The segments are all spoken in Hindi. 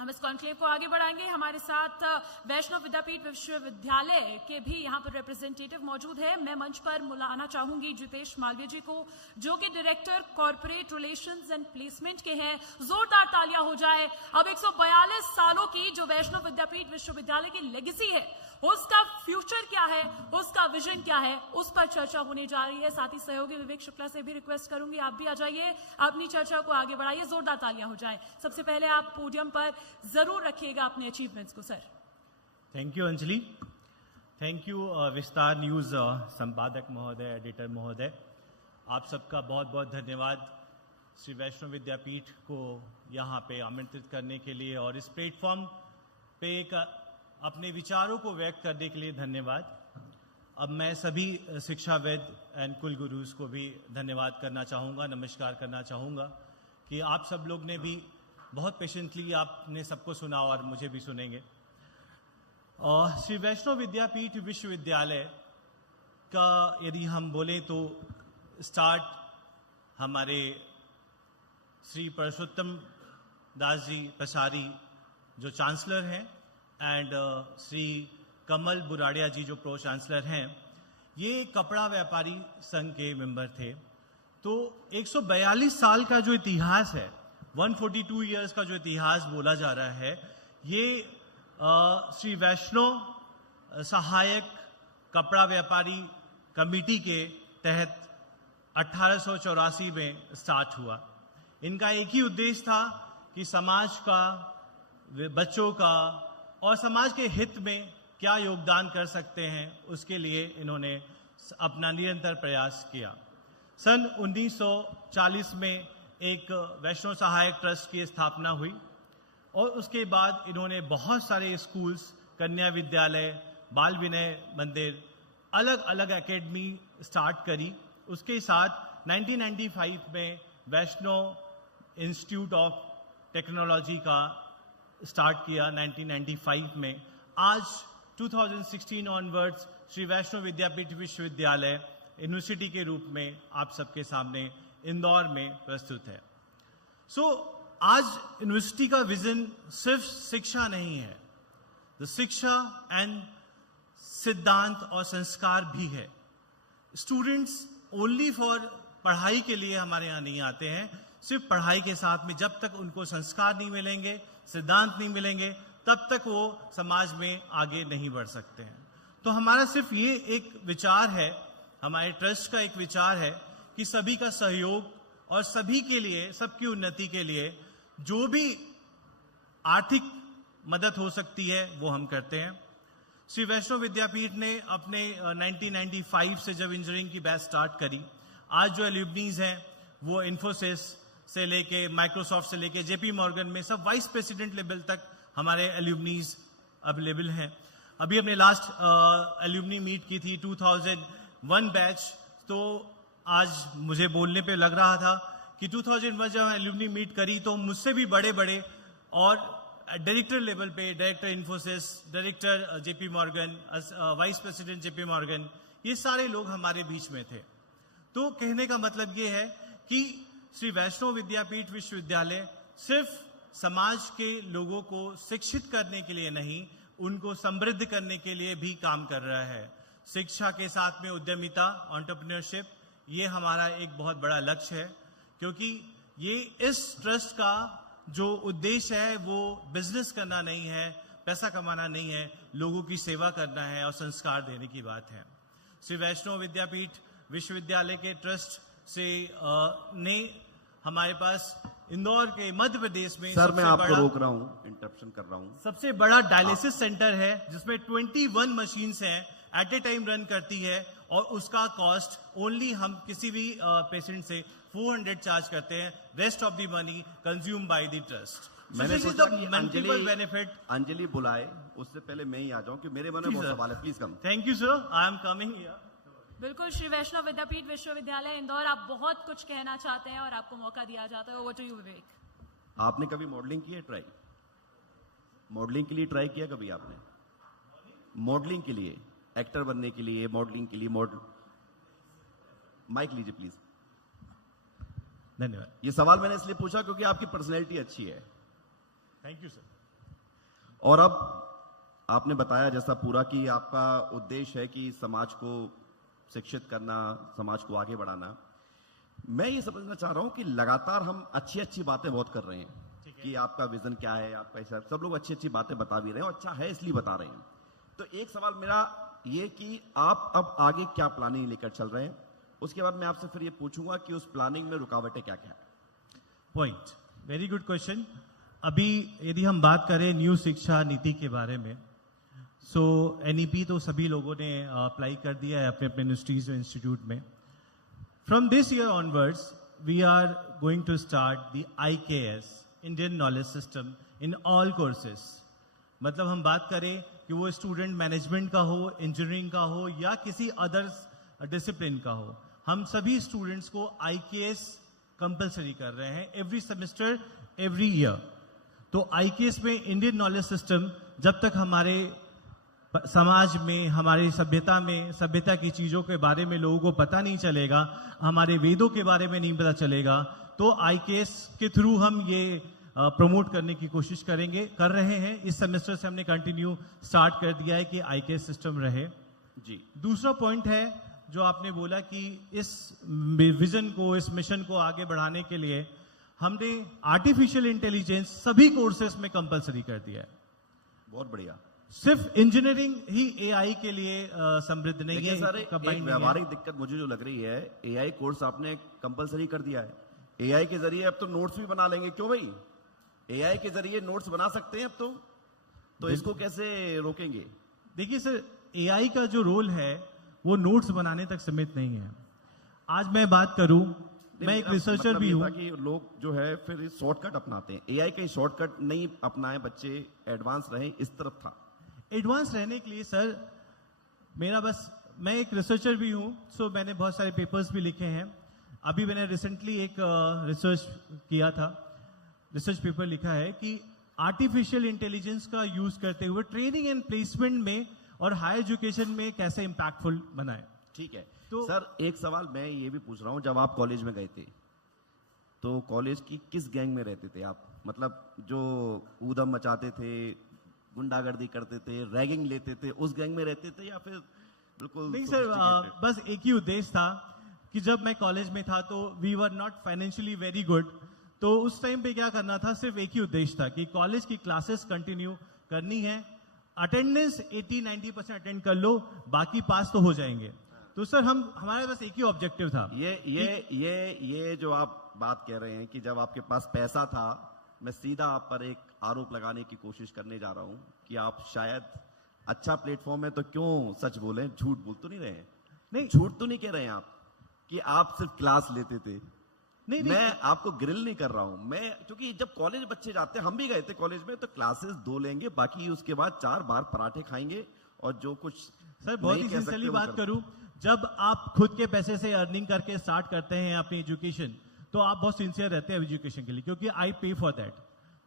हम इस कॉन्क्लेव को आगे बढ़ाएंगे। हमारे साथ वैष्णव विद्यापीठ विश्वविद्यालय के भी यहाँ पर रिप्रेजेंटेटिव मौजूद है। मैं मंच पर बुलाना चाहूंगी जितेश मालवीय जी को, जो कि director corporate relations and placement के हैं। जोरदार तालियां हो जाए। अब 142 सालों की जो वैष्णव विद्यापीठ विश्वविद्यालय की लेगेसी है, उसका फ्यूचर क्या है, उसका विजन क्या है, उस पर चर्चा होने जा रही है। साथ ही सहयोगी विवेक शुक्ला से भी रिक्वेस्ट करूंगी, आप भी आ जाइए, अपनी चर्चा को आगे बढ़ाइए। जोरदार तालियां हो जाए। सबसे पहले आप पोडियम पर जरूर रखिएगा अपने अचीवमेंट्स को sir. Thank you Anjali, thank you विस्तार न्यूज संपादक महोदय, एडिटर महोदय, आप सबका बहुत बहुत धन्यवाद श्री वैष्णव विद्यापीठ को यहाँ पे आमंत्रित करने के लिए और इस प्लेटफॉर्म पे एक अपने विचारों को व्यक्त करने के लिए धन्यवाद। अब मैं सभी शिक्षाविद एंड कुलगुरुज को भी धन्यवाद करना चाहूँगा, नमस्कार करना चाहूँगा कि आप सब लोग ने भी बहुत पेशेंटली आपने सबको सुना और मुझे भी सुनेंगे। और श्री वैष्णव विद्यापीठ विश्वविद्यालय का यदि हम बोलें तो स्टार्ट हमारे श्री परसोत्तम दास जी पसारी जो चांसलर हैं एंड श्री कमल बुराड़िया जी जो प्रो चांसलर हैं, ये कपड़ा व्यापारी संघ के मेंबर थे। तो 142 साल का जो इतिहास है, 142 इयर्स का जो इतिहास बोला जा रहा है, ये श्री वैष्णव सहायक कपड़ा व्यापारी कमेटी के तहत 1884 में स्टार्ट हुआ। इनका एक ही उद्देश्य था कि समाज का, बच्चों का और समाज के हित में क्या योगदान कर सकते हैं, उसके लिए इन्होंने अपना निरंतर प्रयास किया। सन 1940 में एक वैष्णव सहायक ट्रस्ट की स्थापना हुई और उसके बाद इन्होंने बहुत सारे स्कूल्स, कन्या विद्यालय, बाल विनय मंदिर, अलग अलग एकेडमी स्टार्ट करी। उसके साथ 1995 में वैष्णव इंस्टीट्यूट ऑफ टेक्नोलॉजी का स्टार्ट किया 1995 में। आज 2016 ऑनवर्ड्स श्री वैष्णव विद्यापीठ विश्वविद्यालय यूनिवर्सिटी के रूप में आप सबके सामने इंदौर में प्रस्तुत है। आज यूनिवर्सिटी का विजन सिर्फ शिक्षा नहीं है, तो शिक्षा एंड सिद्धांत और संस्कार भी है। स्टूडेंट्स ओनली फॉर पढ़ाई के लिए हमारे यहाँ नहीं आते हैं। सिर्फ पढ़ाई के साथ में जब तक उनको संस्कार नहीं मिलेंगे, सिद्धांत नहीं मिलेंगे, तब तक वो समाज में आगे नहीं बढ़ सकते हैं। तो हमारा सिर्फ ये एक विचार है, हमारे ट्रस्ट का एक विचार है कि सभी का सहयोग और सभी के लिए, सबकी उन्नति के लिए जो भी आर्थिक मदद हो सकती है वो हम करते हैं। श्री वैष्णव विद्यापीठ ने अपने 1995 से जब इंजीनियरिंग की बैच स्टार्ट करी, आज जो एल्यूमनीज हैं वो इन्फोसिस से लेके, माइक्रोसॉफ्ट से लेके, जेपी मॉर्गन में सब वाइस प्रेसिडेंट लेवल तक हमारे एल्यूमनीज अवेलेबल हैं। अभी हमने लास्ट एल्यूमनी मीट की थी 2001 बैच, तो आज मुझे बोलने पे लग रहा था कि 2001 जब एल्यूमनी मीट करी तो मुझसे भी बड़े बड़े और डायरेक्टर लेवल पे, director Infosys, director JP Morgan, vice president JP Morgan, ये सारे लोग हमारे बीच में थे। तो कहने का मतलब ये है कि श्री वैष्णव विद्यापीठ विश्वविद्यालय सिर्फ समाज के लोगों को शिक्षित करने के लिए नहीं, उनको समृद्ध करने के लिए भी काम कर रहा है। शिक्षा के साथ में उद्यमिता, एंटरप्रेन्योरशिप, ये हमारा एक बहुत बड़ा लक्ष्य है, क्योंकि ये इस ट्रस्ट का जो उद्देश्य है वो बिजनेस करना नहीं है, पैसा कमाना नहीं है, लोगों की सेवा करना है और संस्कार देने की बात है। श्री वैष्णव विद्यापीठ विश्वविद्यालय के ट्रस्ट से ने हमारे पास इंदौर के, मध्य प्रदेश में, सर मैं आपको रोक रहा हूं, इंटरप्शन कर रहा हूं, सबसे बड़ा डायलिसिस सेंटर है जिसमें 21 मशीन्स हैं, एट ए टाइम रन करती है और उसका कॉस्ट ओनली हम किसी भी पेशेंट से 400 चार्ज करते हैं। Rest of the money consume by the trust. मैंने सोचा कि बेनिफिट अंजलि बुलाए, उससे पहले मैं ही आ जाऊं कि मेरे मन में बहुत सवाल है। Please come. Thank you sir, I am coming here. बिल्कुल, श्री वैष्णव विद्यापीठ विश्वविद्यालय इंदौर, आप बहुत कुछ कहना चाहते हैं और आपको मौका दिया जाता है। ओवर टू यू विवेक। आपने कभी मॉडलिंग की है? ट्राई मॉडलिंग के लिए ट्राई किया कभी आपने? मॉडलिंग के लिए, एक्टर बनने के लिए, मॉडलिंग के लिए, माइक लीजिए प्लीज। धन्यवाद। ये सवाल मैंने इसलिए पूछा क्योंकि आपकी पर्सनैलिटी अच्छी है। Thank you sir. और अब आपने बताया जैसा पूरा कि आपका उद्देश्य है कि समाज को शिक्षित करना, समाज को आगे बढ़ाना। मैं ये समझना चाह रहा हूं कि लगातार हम अच्छी अच्छी बातें बहुत कर रहे हैं कि आपका विजन क्या है, आपका हिसाब, सब लोग अच्छी अच्छी बातें बता भी रहे हैं और अच्छा है इसलिए बता रहे हैं। तो एक सवाल मेरा ये कि आप अब आगे क्या प्लानिंग लेकर चल रहे हैं, उसके बाद मैं आपसे फिर ये पूछूंगा कि उस प्लानिंग में रुकावटें क्या क्या है। Point, very good question. अभी यदि हम बात करें न्यू शिक्षा नीति के बारे में, सो एनईपी तो सभी लोगों ने अप्लाई कर दिया है अपने अपने यूनिवर्सिटीज और इंस्टीट्यूट में। From this year onwards we are going to start the IKS, Indian knowledge system, in all courses. मतलब हम बात करें कि वो स्टूडेंट मैनेजमेंट का हो, इंजीनियरिंग का हो या किसी अदर्स डिसिप्लिन का हो, हम सभी स्टूडेंट्स को IKS कंपलसरी कर रहे हैं एवरी सेमेस्टर, एवरी ईयर। तो IKS में इंडियन नॉलेज सिस्टम, जब तक हमारे समाज में, हमारी सभ्यता की चीजों के बारे में लोगों को पता नहीं चलेगा, हमारे वेदों के बारे में नहीं पता चलेगा, तो IKS के थ्रू हम ये प्रमोट करने की कोशिश कर रहे हैं। इस सेमेस्टर से हमने कंटिन्यू स्टार्ट कर दिया है कि IKS सिस्टम रहे जी। दूसरा पॉइंट है जो आपने बोला कि इस विजन को, इस मिशन को आगे बढ़ाने के लिए हमने आर्टिफिशियल इंटेलिजेंस सभी कोर्सेस में कंपलसरी कर दिया है। बहुत बढ़िया। सिर्फ इंजीनियरिंग ही AI के लिए समृद्ध नहीं है। सर, एक व्यावहारिक दिक्कत मुझे जो लग रही है, AI कोर्स आपने कंपलसरी कर दिया है। AI के जरिए अब तो नोट्स भी बना लेंगे, क्यों भाई? AI के जरिए नोट्स बना सकते हैं अब तो इसको कैसे रोकेंगे? देखिए सर, AI का जो रोल है वो नोट्स बनाने तक सीमित नहीं है। आज मैं बात करूं, मैं एक रिसर्चर भी हूं कि लोग जो है फिर शॉर्टकट अपनाते हैं। AI का शॉर्टकट नहीं अपनाए बच्चे, एडवांस रहे, इस तरफ था। एडवांस रहने के लिए सर मैं एक रिसर्चर भी हूं, सो मैंने बहुत सारे पेपर्स भी लिखे हैं। अभी मैंने रिसेंटली एक रिसर्च किया था, रिसर्च पेपर लिखा है कि आर्टिफिशियल इंटेलिजेंस का यूज करते हुए ट्रेनिंग एंड प्लेसमेंट में और हायर एजुकेशन में कैसे इंपैक्टफुल बनाए। ठीक है। तो सर एक सवाल मैं ये भी पूछ रहा हूं, जब आप कॉलेज में गए थे तो कॉलेज की किस गैंग में रहते थे आप? मतलब जो ऊधम मचाते थे, गुंडागर्दी करते थे, रैगिंग लेते थे, उस गैंग में रहते थे या फिर बिल्कुल? नहीं सर, बस एक ही उद्देश्य था कि जब मैं कॉलेज में था तो we were not financially very good, तो उस टाइम पे क्या करना था, सिर्फ एक ही उद्देश्य था कि कॉलेज की क्लासेस कंटिन्यू करनी है, अटेंडेंस 80-90% अटेंड कर लो, बाकी पास तो हो जाएंगे। तो सर हमारे पास एक ही ऑब्जेक्टिव था। ये जो आप बात कह रहे हैं कि जब आपके पास पैसा था, मैं सीधा आप पर एक आरोप लगाने की कोशिश करने जा रहा हूं कि आप शायद अच्छा प्लेटफॉर्म है तो क्यों सच बोले, झूठ बोल तो नहीं रहे हैं? नहीं, झूठ तो नहीं कह रहे हैं आप कि आप सिर्फ क्लास लेते थे? नहीं, मैं आपको ग्रिल नहीं कर रहा हूं, मैं क्योंकि जब कॉलेज बच्चे जाते हैं, हम भी गए थे कॉलेज में, तो क्लासेस 2 लेंगे, बाकी उसके बाद 4 बार पराठे खाएंगे और जो कुछ। सर बहुत ही सिंसियरली बात करूं, जब आप खुद के पैसे से अर्निंग करके स्टार्ट करते हैं अपनी एजुकेशन, तो आप बहुत सिंसियर रहते हैं एजुकेशन के लिए, क्योंकि आई पे फॉर दैट।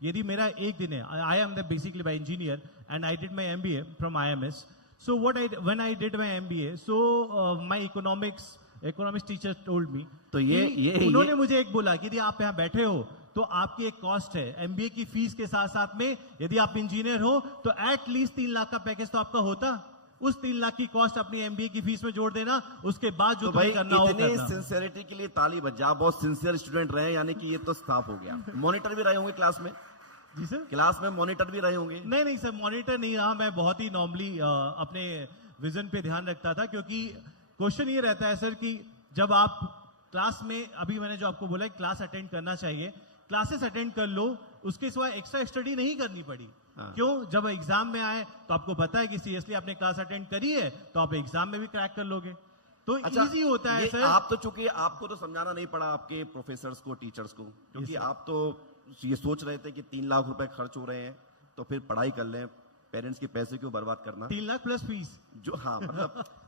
यदि मेरा एक दिन है, I am basically bye engineer and I did my MBA from IMS, so what I did my MBA, so my economics teacher told me, तो ये उन्होंने मुझे एक बोला कि यदि आप यहाँ बैठे हो तो आपकी एक कॉस्ट है MBA की फीस के साथ साथ में, यदि आप इंजीनियर हो तो एटलीस्ट 3 लाख का पैकेज तो आपका होता, उस 3 लाख की कॉस्ट अपनी MBA की फीस में जोड़ देना, उसके बाद जो तुम्हें करना हो करना। इतनी सिंसियरिटी के लिए ताली बजा, आप बहुत सिंसियर स्टूडेंट रहे, यानी कि ये तो साफ हो गया। मॉनिटर भी रहे होंगे क्लास में? जी सर, क्लास में मॉनिटर भी रहे होंगे? नहीं सर, मॉनिटर नहीं रहा, मैं बहुत ही नॉर्मली अपने विजन पे ध्यान रखता था, क्योंकि क्वेश्चन ये रहता है सर कि जब आप क्लास में, अभी मैंने जो आपको बोला क्लास अटेंड करना चाहिए, क्लासेस अटेंड कर लो, उसके सिवा एक्स्ट्रा स्टडी नहीं करनी पड़ी। क्यों? जब एग्जाम में आए तो आपको पता है कि सीरियसली आपने क्लास अटेंड करी है तो आप एग्जाम में भी क्रैक कर लोगे, तो इजी होता है सर। आप तो चूंकि आपको तो समझाना नहीं पड़ा आपके प्रोफेसर्स को, टीचर्स को, क्योंकि आप तो ये सोच रहे थे कि 3 लाख रुपए खर्च हो रहे हैं तो फिर पढ़ाई कर लें, पेरेंट्स के पैसे क्यों बर्बाद करना। 3 लाख प्लस फीस जो, हाँ,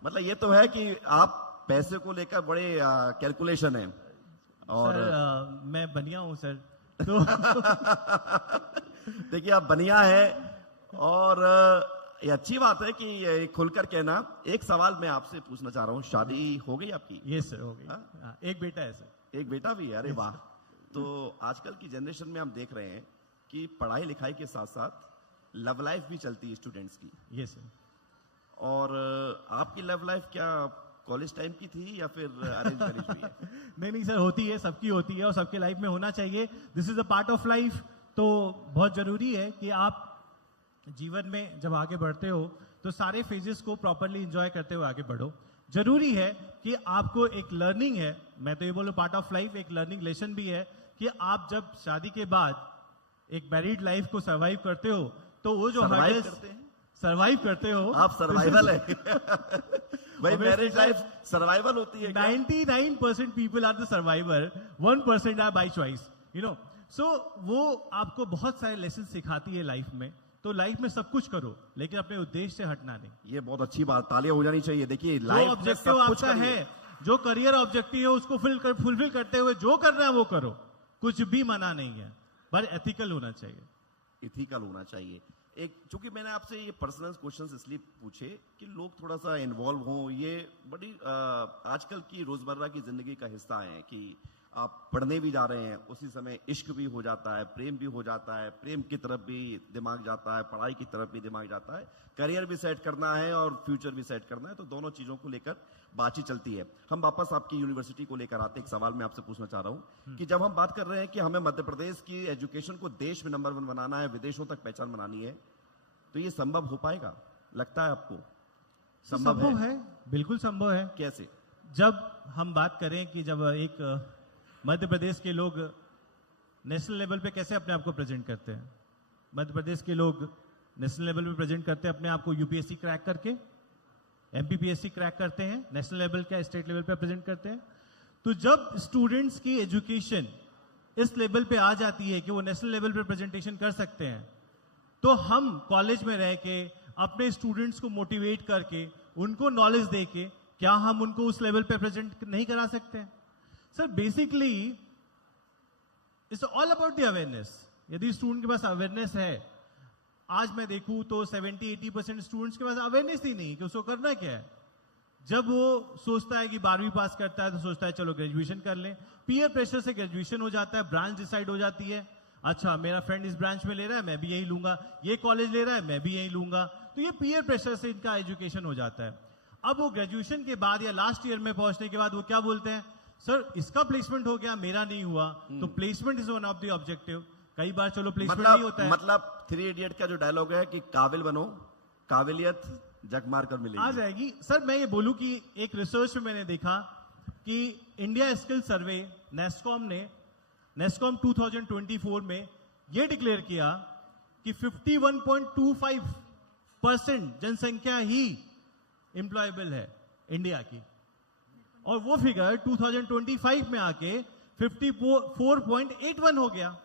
मतलब ये तो है कि आप पैसे को लेकर बड़े कैलकुलेशन है। और सर, मैं बनिया हूं सर, तो देखिए आप बनिया है और ये अच्छी बात है कि ये खुलकर कहना। एक सवाल मैं आपसे पूछना चाह रहा हूँ, शादी हो गई आपकी? यस सर, हो गई। एक बेटा है सर। एक बेटा भी है? अरे वाह। तो आजकल की जनरेशन में हम देख रहे हैं कि पढ़ाई लिखाई के साथ साथ लव लाइफ भी चलती है स्टूडेंट्स की। Yes sir. और आपकी लव लाइफ क्या कॉलेज टाइम की थी या फिर अरेंज मैरिज हुई है? नहीं सर, होती है, सबकी होती है और सबके लाइफ में होना चाहिए। This is a part of life. तो बहुत जरूरी है कि आप जीवन में जब आगे बढ़ते हो तो सारे फेजेस को प्रॉपरली एंजॉय करते हुए आगे बढ़ो। जरूरी है कि आपको एक लर्निंग है, मैं तो ये बोलूं पार्ट ऑफ लाइफ, एक लर्निंग लेसन भी है कि आप जब शादी के बाद एक मैरिड लाइफ को सर्वाइव करते हो तो वो जो Survive हर्डल्स करते हैं? सर्वाइव करते हो आप सर्वाइवल है। भाई मैरिज लाइफ सर्वाइवल होती है क्या? 99% people are the survivor, 1% are by choice, you know. So वो आपको बहुत सारे लेसन सिखाती है लाइफ में। तो लाइफ में सब कुछ करो लेकिन अपने उद्देश्य से हटना नहीं। ये बहुत अच्छी बात, तालियां हो जानी चाहिए। देखिए जो लाइफ में ऑब्जेक्टिव सब कुछ आपका करिए। है, जो करियर ऑब्जेक्टिव है उसको फुलफिल करते हुए जो करना है वो करो, कुछ भी मना नहीं है, पर एथिकल होना चाहिए। इथिकल होना चाहिए। एक चूंकि मैंने आपसे ये पर्सनल क्वेश्चंस इसलिए पूछे कि लोग थोड़ा सा इन्वॉल्व हों, ये बड़ी आजकल की रोजमर्रा की जिंदगी का हिस्सा है कि आप पढ़ने भी जा रहे हैं, उसी समय इश्क भी हो जाता है, प्रेम भी हो जाता है, प्रेम की तरफ भी दिमाग जाता है, पढ़ाई की तरफ भी दिमाग जाता है, करियर भी सेट करना है और फ्यूचर भी सेट करना है, तो दोनों चीजों को लेकर बातचीत चलती है। हम वापस आपकी यूनिवर्सिटी को लेकर आते, एक सवाल मैं आपसे पूछना चाह रहा हूं कि जब हम बात कर रहे हैं कि हमें मध्य प्रदेश की एजुकेशन को देश में नंबर 1 बनाना है, विदेशों तक पहचान बनानी है, तो ये संभव हो पाएगा लगता है आपको? संभव है, बिल्कुल संभव है। कैसे? जब हम बात करें कि जब एक मध्य प्रदेश के लोग नेशनल लेवल पे कैसे अपने आप को प्रेजेंट करते हैं, मध्य प्रदेश के लोग नेशनल लेवल पे प्रेजेंट करते हैं अपने आप को यूपीएससी क्रैक करके, एमपीपीएससी क्रैक करते हैं, नेशनल लेवल का स्टेट लेवल पे प्रेजेंट करते हैं। तो जब स्टूडेंट्स की एजुकेशन इस लेवल पे आ जाती है कि वो नेशनल लेवल पे प्रेजेंटेशन कर सकते हैं, तो हम कॉलेज में रह के अपने स्टूडेंट्स को मोटिवेट करके उनको नॉलेज दे के क्या हम उनको उस लेवल पे प्रेजेंट नहीं करा सकते हैं? Sir basically it's all about the awareness. यदि स्टूडेंट के पास अवेयरनेस है, आज मैं देखूं तो 70-80% स्टूडेंट्स के पास अवेयरनेस ही नहीं कि उसको करना क्या है। जब वो सोचता है कि 12वीं पास करता है तो सोचता है चलो ग्रेजुएशन कर लें, पीयर प्रेशर से ग्रेजुएशन हो जाता है, ब्रांच डिसाइड हो जाती है, अच्छा मेरा फ्रेंड इस ब्रांच में ले रहा है मैं भी यही लूंगा, ये कॉलेज ले रहा है मैं भी यही लूंगा, तो ये पीयर प्रेशर से इनका एजुकेशन हो जाता है। अब वो ग्रेजुएशन के बाद या लास्ट ईयर में पहुंचने के बाद वो क्या बोलते हैं, सर इसका प्लेसमेंट हो गया मेरा नहीं हुआ, तो placement is one of the objective. कई बार चलो प्लेसमेंट नहीं होता है। मतलब 3 इडियट का जो डायलॉग है कि काबिल बनो, काबिलियत जग मार कर मिलेगी, आ जाएगी। सर मैं ये बोलूं कि एक रिसर्च में मैंने देखा कि इंडिया स्किल सर्वे नेस्कॉम 2024 में ये डिक्लेयर किया कि 51.25% जनसंख्या ही एम्प्लॉयबल है इंडिया की, और वो फिगर 2025 में आके 54.81 हो गया,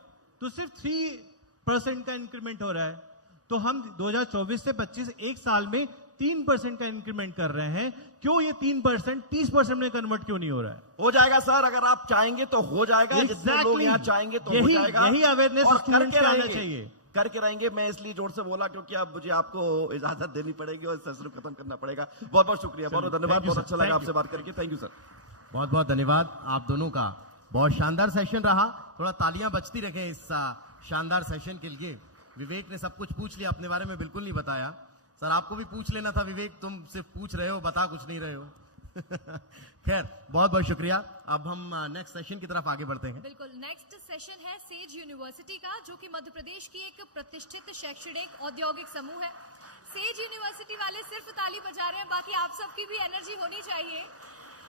तो सिर्फ 3% का इंक्रीमेंट हो रहा है। तो हम 2024 से 25 एक साल में 3% का इंक्रीमेंट कर रहे हैं। क्यों ये 3% 30% में कन्वर्ट क्यों नहीं हो रहा है? हो जाएगा सर, अगर आप चाहेंगे तो हो जाएगा। जितने लोग यहाँ चाहेंगे तो हो जाएगा। यही अवेयरनेस स्टूडेंट्स को आना चाहिए, करके रहेंगे। मैं इसलिए जोर से बोला क्योंकि अब मुझे आपको इजाजत देनी पड़ेगी और सेशन खत्म करना पड़ेगा। बहुत बहुत शुक्रिया, बहुत बहुत धन्यवाद, बहुत अच्छा लगा आपसे बात करके। Thank you sir. बहुत बहुत धन्यवाद आप दोनों का, बहुत शानदार सेशन रहा। थोड़ा तालियां बजती रखें इस शानदार सेशन के लिए। विवेक ने सब कुछ पूछ लिया, अपने बारे में बिल्कुल नहीं बताया। सर आपको भी पूछ लेना था विवेक, तुम सिर्फ पूछ रहे हो, बता कुछ नहीं रहे हो। खैर बहुत बहुत शुक्रिया। अब हम नेक्स्ट सेशन की तरफ आगे बढ़ते हैं। बिल्कुल, नेक्स्ट सेशन है सेज यूनिवर्सिटी का, जो कि मध्य प्रदेश की एक प्रतिष्ठित शैक्षणिक औद्योगिक समूह है। सेज यूनिवर्सिटी वाले सिर्फ ताली बजा रहे हैं, बाकी आप सबकी भी एनर्जी होनी चाहिए।